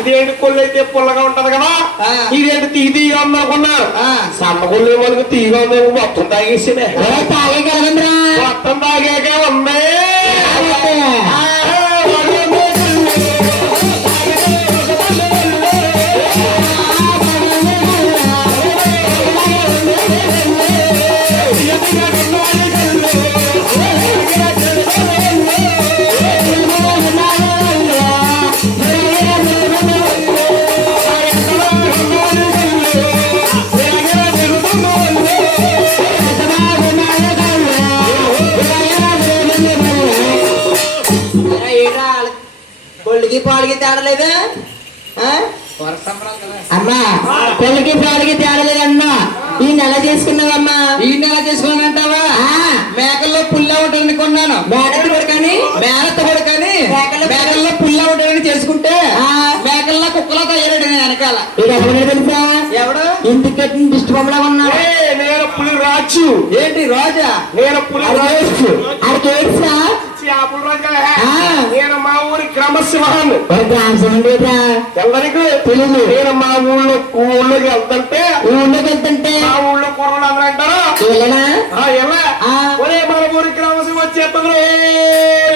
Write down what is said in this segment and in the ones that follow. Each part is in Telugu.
ఇదేంటి కొల్లు అయితే పుల్లగా ఉంటది కదా, ఇదేంటి తీగా ఉందనుకున్నా. సన్న కొల్లు మనకు తీగా ఉంది, మొత్తం తాగేసిందే. తాగేయగలగండిరా, మొత్తం తాగాకే ఉంది. కొళ్ళకి పాలకి తేడలేదా అమ్మా? కొళ్ళకి పాలకి తేడలేదన్నా. ఈ నెల చేసుకున్నావమ్మా? ఈ నెల చేసుకున్నానంటావా? మేకల్లో పుల్ల ఒకటి కొన్నాను. మేనత్త కొడుకని మేకల్లో పుల్ల ఒకటి చేసుకుంటే మేకల్లో కుక్కలో తయారడు వెనకాల. తెలుసా ఎవడు ఇంటికి కట్టిన దిష్టి బొమ్మలా ఉన్నాడు? నేను పులి రాజు. ఏంటి రోజా? నేను పులి రాజు. అది తెలుసా? నేను మా ఊరి గ్రామశివాన్ని. ఎవరికి తెలియదు. నేను మా ఊళ్ళోకి వెళ్తుంటే మా ఊళ్ళో కుర్రలు అందరూ అంటారు ఒరే మన ఊరి గ్రామశివ వచ్చేస్తుంది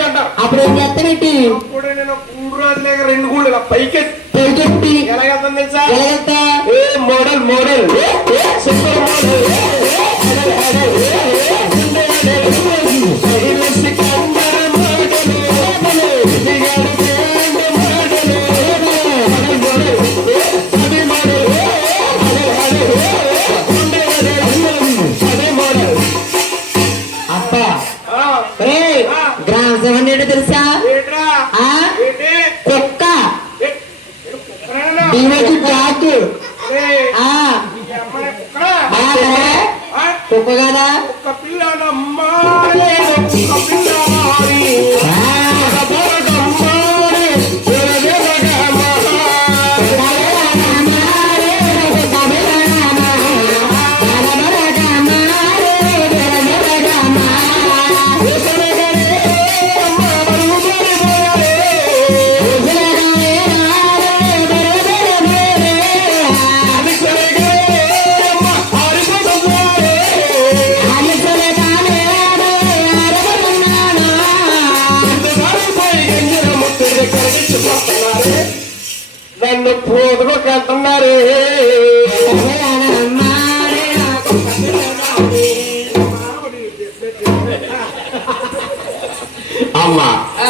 అంటారు. అప్పుడు ఏం చేస్తానంటే అప్పుడు నేను మూడు రోజులే రెండు గుళ్ళు పైకి ఎలాగెళ్తాను తెలుసా? మోడల్ మోడల్ సూపర్ మోడల్ తెలుసా? కుక్క కుక్క కదా నన్ను పోదులోకి వెళ్తున్నారు. అమ్మా